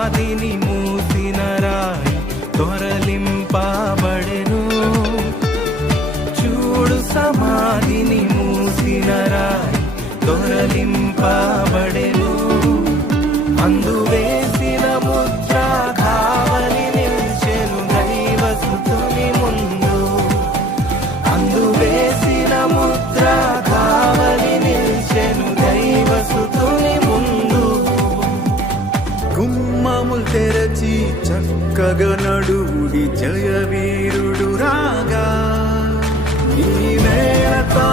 సమాధిని మూసిన రాయి తొరలింపబడెను. చూడు సమాధిని మూసిన రాయి తొరలింపబడెను. అందు వేసిన ముద్ర కావలి నిల్చెను దైవసుతుని ముందు. అందు వేసిన ముద్ర కావలి నిల్చెను దైవసుతుని ముందు. గుమ్మములు తెరచి చక్కగా నడువుడి జయవీరుడు రాగా నీ మేళతా